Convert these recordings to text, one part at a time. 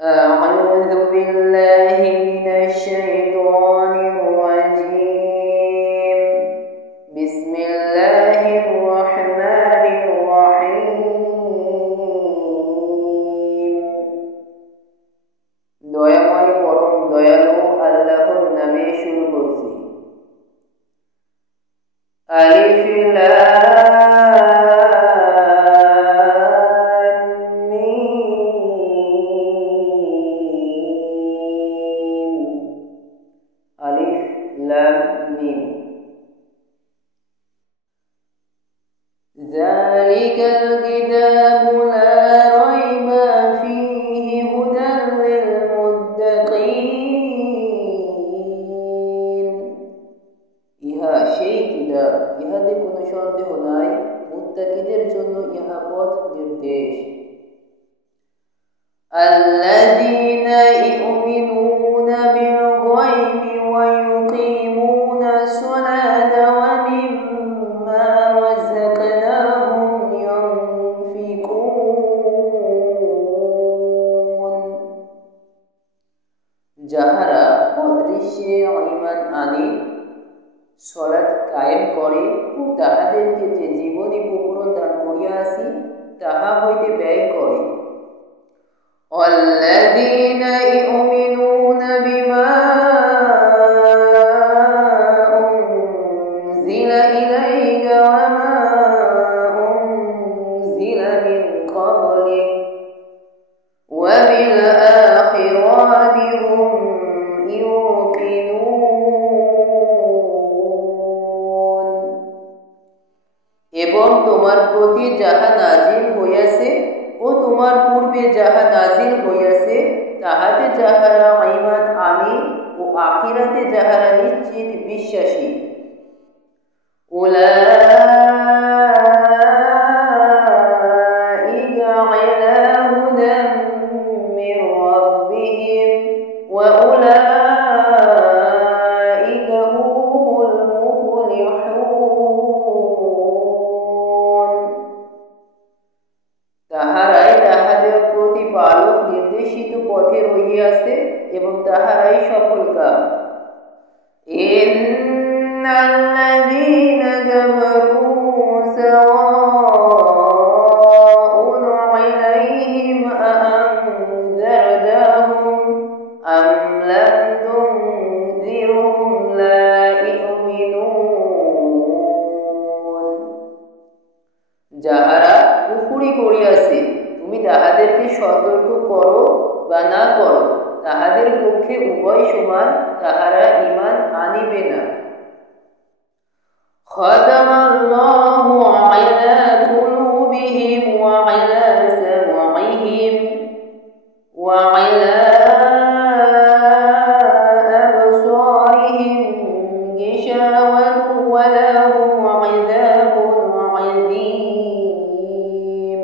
أعوذ بالله من الشيطان الرجيم. بسم الله الرحمن الرحيم. দয়াময় পরম দয়ালু আল্লাহর নামে শুরু করছি। আলিফ লাম মিম। আলিফ লাম মিম। যালিকাল কিতাবু লা রাইবা ফীহি হুদাল লিল মুত্তাকিন। ইহা সেই কিতাব, ইহাতে কোনো সন্দেহ নাই, মুত্তাকিদের জন্য ইহা পথ নির্দেশ। আল্লাযীনা ইউমিনুনা বিল গায়বি ওয়া ইউকিমুনাস সালাতা ওয়া মিম্মা রাযাকনাহুম ইউনফিকুন। যাহারা অদৃশ্যে ঈমান আনে, সালাত কায়েম করে ও তাহাদেরকে যে জীবনী উপকরণ দান করিয়াছি তাহা হইতে ব্যয় করে। আল্লাযীনা ইউমিনুনা বিমা উনজিলা ইলাইকা ওয়া মা উনজিলা মিন ক্বাবলিক ওয়া বিল আখিরাতি হুম ইউকিনুন। এবং তোমার প্রতি যাহা নাজিল হইয়াছে ও তোমার পূর্বে যাহা নাজিল হইয়াছে তাহাতে যাহারা ঈমান আনে ও আখিরাতে যাহারা নিশ্চিত বিশ্বাসী। উলাইকা আলা হুদাম মির রাব্বিহিম ওয়া উলাইকা হুমুল মুফলিহুন। তাহারাই তাহাদের প্রতিপালক নির্দেশিত পথে রহিয়াছে এবং তাহারাই সফলকাম। ইন্নাল্লাযীনা কাফারু সাওয়াউন আলাইহিম আআনযারতাহুম আম লাম তুনযিরহুম লা ইউমিনুন। যাহারা কুফরি করিয়াছে, তুমি তাহাদেরকে সতর্ক করো বা না করো, তাহাদের পক্ষে উভয় সমান, তাহারা ঈমান আনিবে না। খাতামাল্লাহু আলা কুলুবিহিম ওয়া আলা সামঈহিম ওয়া আলা আবসারিহিম গিশাওয়াতু ওয়া লাহুম আযাবুন আযীম।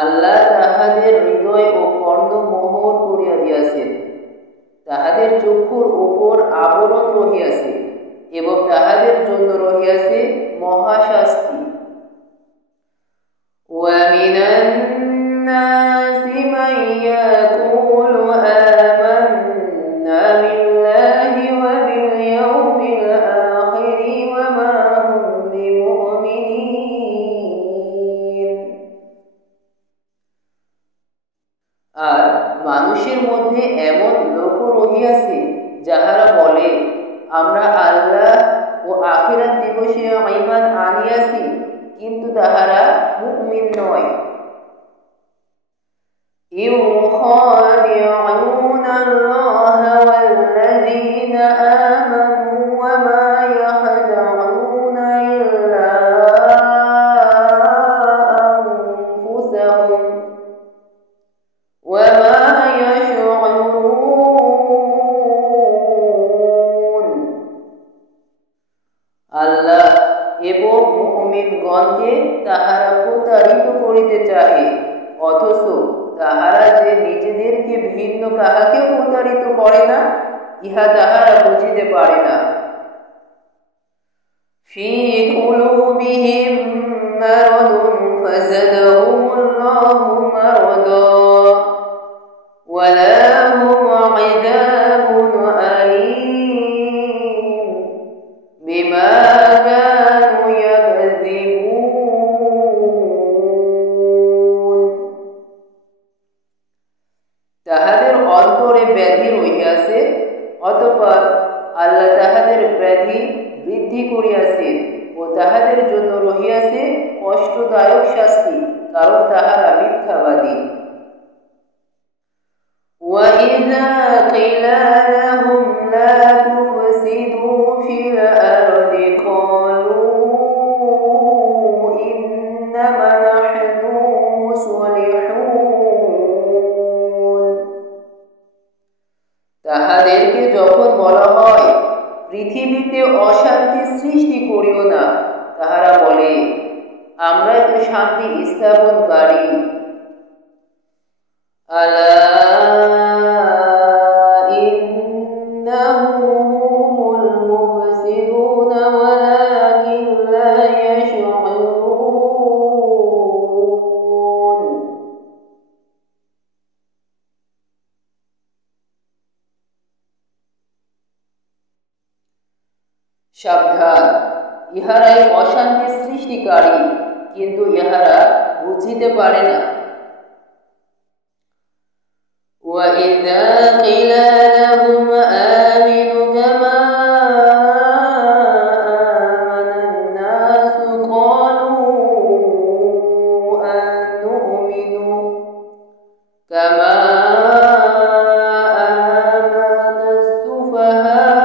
আল্লাহ তাহাদের হৃদয় ও কর্ণ মোহর করিয়া দিয়াছেন, তাহাদের চক্ষুর উপর আবরণ রহিয়াছে এবং তাহাদের জন্য রহিয়াছে মহাশাস্তি। ওয়া মিনান নাসি মান ইয়াকুলু আমান্না বিল্লাহি ওয়া বিল ইয়াউমিল আখিরি ওয়া মা হুম বিমুমিনিন। আর মানুষের মধ্যে এমন লোকও রহিয়াছে যাহারা বলে, আমরা আল্লাহ ও আখিরাত দিবসে ঈমান আনিয়াছি, কিন্তু তাহারা মুমিন নয়। ইউখাদিউনা আল্লাহা ওয়াল্লাযীনা আমানু ওয়া মা ইয়াখদাউনা ইল্লা আনফুসাহুম ওয়া মা ইয়াশউরুন। আল্লাহ এবং মুমিনগণকে তাহারা প্রতারিত করিতে চাহে, অথচ তাহারা যে নিজেদেরকে ভিন্ন কাহাকেও প্রতারিত করে না, ইহা তাহারা বুঝিতে পারে না। ফি কুলুবিহিম মারাদুন ফাযাদাহুমুল্লাহু মারাদা বৃদ্ধি করিয়াছেন ও তাহাদের জন্য রহিয়াছে কষ্টদায়ক শাস্তি, কারণ তাহারা মিথ্যাবাদী। وَإِذَا قِيلَ لَهُمْ لَا تُفْسِدُوا فِي الْأَرْضِ قَالُوا إِنَّمَا نَحْنُ مُصْلِحُونَ। তাহাদেরকে যখন বলা হয় পৃথিবীতে অশান্তি সৃষ্টি করিও না, তাহারা বলে আমরাই তো শান্তি স্থাপনকারী। আলা ইন্নাহুম হুমুল মুফসিদুন ওয়ালাকিন লা ইয়াশউরুন। সাবধান, ইহারাই অশান্তি সৃষ্টিকারী, কিন্তু ইহারা বুঝিতে পারে না। وَإِذَا قِيلَ لَهُمْ آمِنُوا كَمَا آمَنَ النَّاسُ قَالُوا أَنُؤْمِنُ كَمَا آمَنَ السُّفَهَاءُ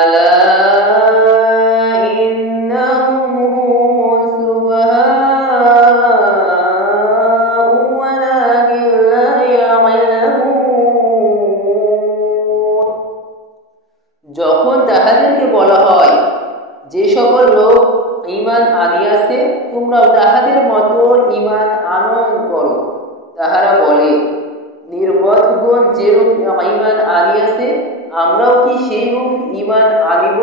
أَلَا إِنَّهُمْ هُمُ السُّفَهَاءُ وَلَكِنْ لَا يَعْلَمُونَ। যখন তাহাদেরকে বলা হয় যে সকল লোক ঈমান আনিয়াছে তোমরাও তাহাদের মতো ঈমান আনয়ন করো, তাহারা বলে নির্বোধগণ যেরূপ ঈমান আনিয়াছে আমরাও কি সেইরূপ ঈমান আনিব?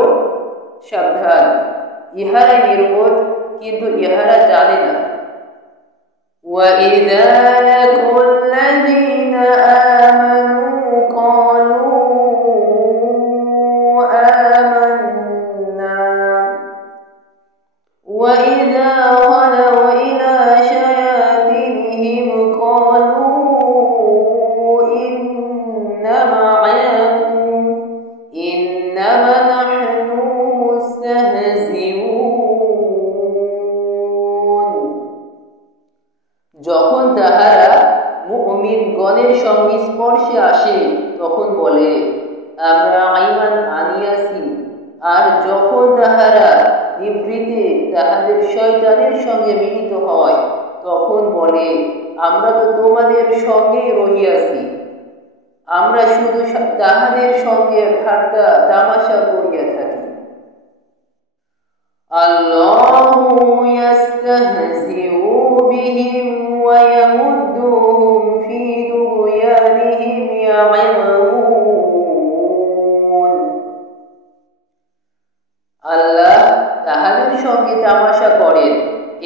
সাবধান, ইহারাই নির্বোধ, কিন্তু ইহারা জানে না। وَإِذَا لَقُوا الَّذِينَ آمَنُوا قَالُوا آمَنَّا وَإِذَا خَلَوْا إِلَى شَيَاطِينِهِمْ قَالُوا إِنَّا مَعَكُمْ إِنَّمَا نَحْنُ মুস্তাহজিউন। যখন তাহারা মুমিনগণের সংস্পর্শে আসে তখন বলে আমরা ঈমান আনিয়াছি, আর যখন তাহারা নিভৃতে তাহাদের শয়তানের সঙ্গে মিলিত হয় তখন বলে আমরা তো তোমাদের সঙ্গেই রহিয়াছি, আমরা শুধু তাহাদের সঙ্গে ঠাট্টা তামাশা করিয়া থাকি। আল্লাহু ইয়াস্তাহজিউ বিহিম ওয়া ইয়ামুদ্দুহুম ফি তুগয়ানিহিম ইয়া'মাহুন। আল্লাহ তাহাদের সঙ্গে তামাশা করেন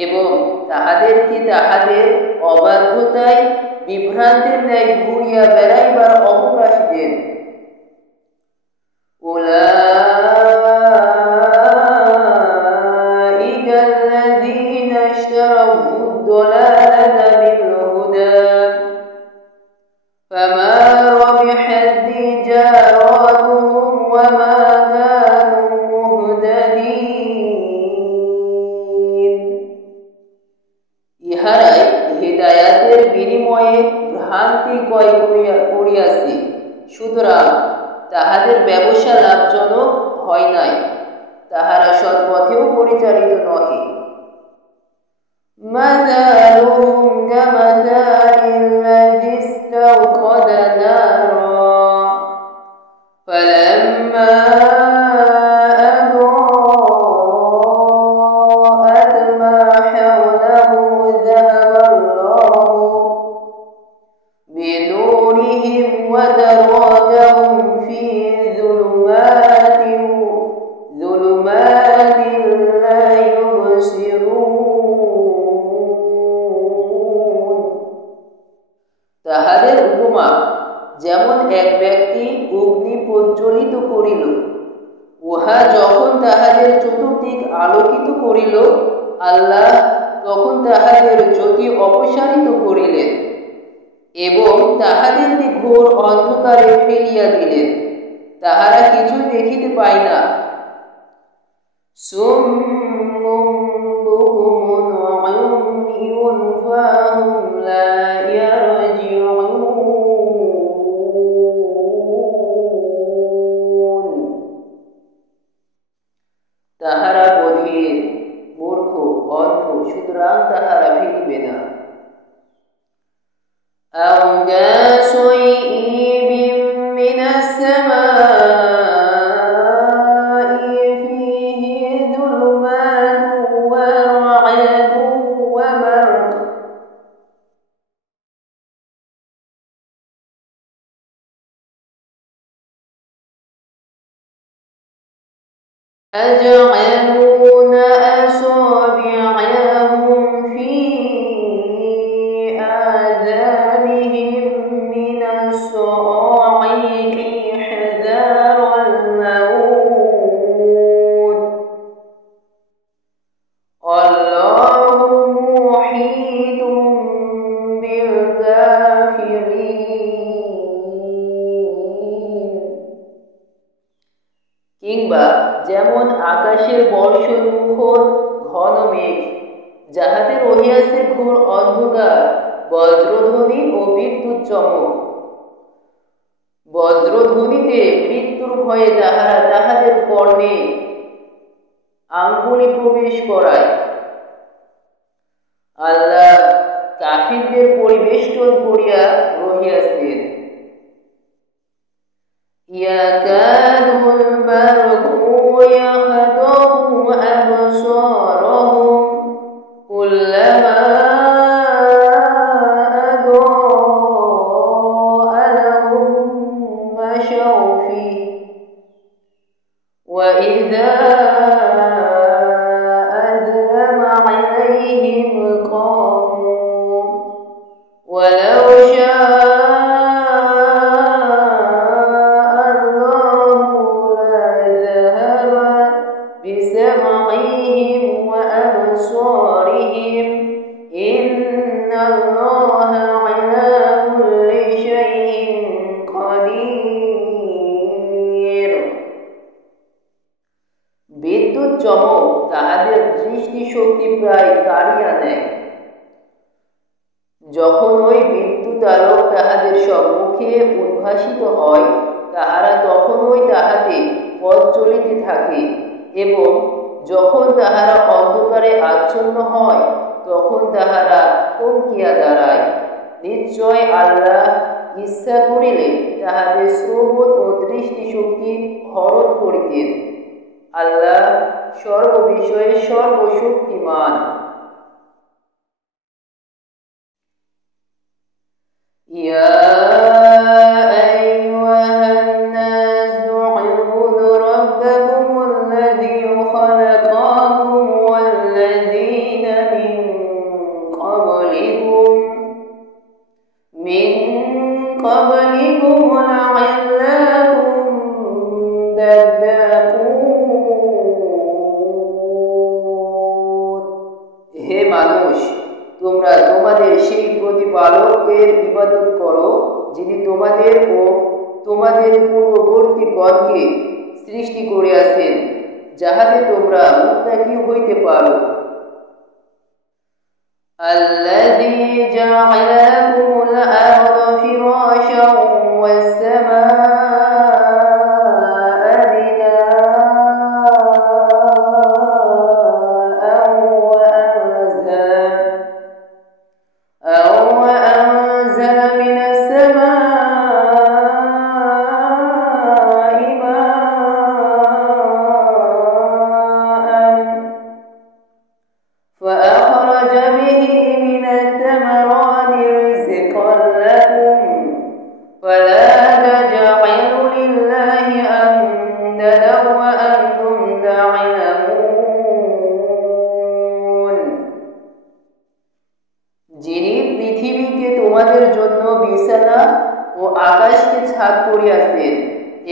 এবং তাহাদেরকে তাহাদের অবাধ্যতায় বিভ্রান্তের ন্যায় ঘুরিয়া বেড়াইবার অবকাশ দেন। উলাইকা আল্লাযীনা ইশতারাউদ দালালাতা বিল হুদা ফামা রাবিহাত তিজারাতুহুম ওয়া মা কানু মুহতাদিন। ইহারাই হিদায়াতের বিনিময়ে ভ্রান্তি ক্রয় করিয়াছে, সুতরাং তাহাদের ব্যবসা লাভজনক হয় নাই, তাহারা সৎপথেও পরিচালিত নহে। মাযালুহুম কামাযালিল্লাযী ইসতাওকাদা নারা ফালাম্মা আদাআত মা হাওলাহু যাহাবা আল্লাহু বিনূরিহিম ওয়া তারাকাহুম ফী যুলুমাতিন লা ইউবসিরুন। তাহাদের উপমা যেমন এক ব্যক্তি অগ্নি প্রজ্বলিত করিল, উহা যখন তাহাদের চতুর্দিক আলোকিত করিল, আল্লাহ তখন তাহাদের জ্যোতি অপসারিত করিলেন। এবং তাহাদেরকে ঘোর অন্ধকারে ফেলিয়া দিলেন, তাহারা কিছু দেখিতে পায় না। সুম্মুম বুকুমুন উময়ুন ফাহুম লা ইয়ারজিউন। তাহারা বধির, মূর্খ, অন্ধ, সুতরাং তাহারা ফিরিবে না। أو كصيب من السماء فيه ظلمات ورعد وبرق يجعلون أصابعهم في آذانهم من الصواعق حذر الموت والله محيط بالكافرين। কিংবা যেমন আকাশের বর্ষণ মুখর ঘন মেঘ, যাহাতে রহিয়াছে ঘোর অন্ধকার, বজ্রধ্বনি ও বিদ্যুৎ চমক। বজ্রধ্বনিতে মৃত্যুর ভয়ে তাহারা তাহাদের কর্ণে আঙ্গুলি প্রবেশ করায়। আল্লাহ কাফিরদের পরিবেষ্টন করিয়া রহিয়াছেন। ইয়াকাদুল বারকু ইয়াখতাফু আবসারহুম কুল্লামা আদাআ লাহুম মাশাউ ফীহি ওয়া ইযা আযলামা আলাইহিম কামু ওয়ালাউ শাআ بسمعهم وأبصارهم إن الله على كل شيء قدير। বিদ্যুৎ চমক তাহাদের দৃষ্টিশক্তি প্রায় কাড়িয়া নেয়। যখন ওই বিদ্যুৎ আলোক তাহাদের সম্মুখে উদ্ভাসিত হয়, তাহারা তখনই তাহাতে পথ চলিতে থাকে, এবং যখন তাহারা অন্ধকারে আচ্ছন্ন হয়, তখন তাহারা থমকিয়া দাঁড়ায়। নিশ্চয় আল্লাহ ইচ্ছা করিলে তাহাদের শ্রবণ ও দৃষ্টিশক্তি হরণ করিতেন। আল্লাহ সর্ববিষয়ে সর্বশক্তিমান। ইয়া হে মানুষ, তোমরা তোমাদের সেই প্রতিপালকের ইবাদত করো, যিনি তোমাদের ও তোমাদের পূর্ববর্তীগণকে সৃষ্টি করিয়াছেন, যাহাতে তোমরা মুত্তাকি হইতে পারো। الذي جعل لكم الأرض فراشا والسماء بناء وأنزل من السماء ماء فأخرج به من الثمرات رزقا لكم فلا تجعلوا لله أندادا وأنتم تعلمون। যিনি পৃথিবীকে তোমাদের জন্য বিছানা ও আকাশকে ছাদ করিয়াছেন,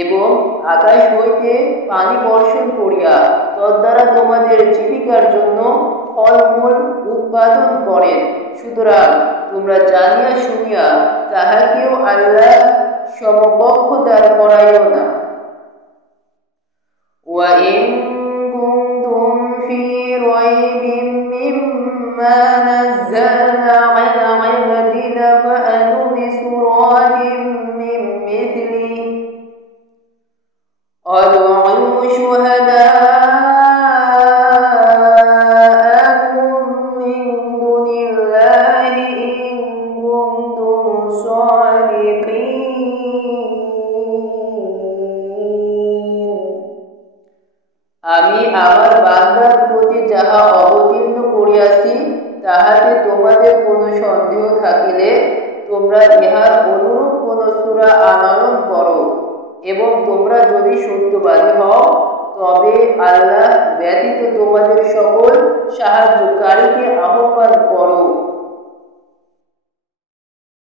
এবং আকাশ হইতে পানি বর্ষণ করিয়া তদ্বারা তোমাদের জীবিকার জন্য ফলমূল উৎপাদন করেন। সুতরাং তোমরা জানিয়া শুনিয়া তাহাকেও আল্লাহ সমকক্ষ দাঁড় করাইও না। وَإِن كُنتُمْ فِي رَيْبٍ مِّمَّا نَزَّلْنَا عَلَىٰ عَبْدِنَا فَأْتُوا بِسُورَةٍ مِّن مِّثْلِهِ وَادْعُوا شُهَدَاءَكُم مِّن دُونِ اللَّهِ إِن كُنتُمْ صَادِقِينَ। আমি আমার বান্দার প্রতি যাহা অবতীর্ণ করিয়াছি তাহাতে তোমাদের কোনো সন্দেহ থাকিলে তোমরা ইহার অনুরূপ কোন সূরা আনয়ন করো, এবং তোমরা যদি সত্যবাদী হও তবে আল্লাহ ব্যতীত তোমাদের সকল সাহায্যকারীকে আহ্বান করো।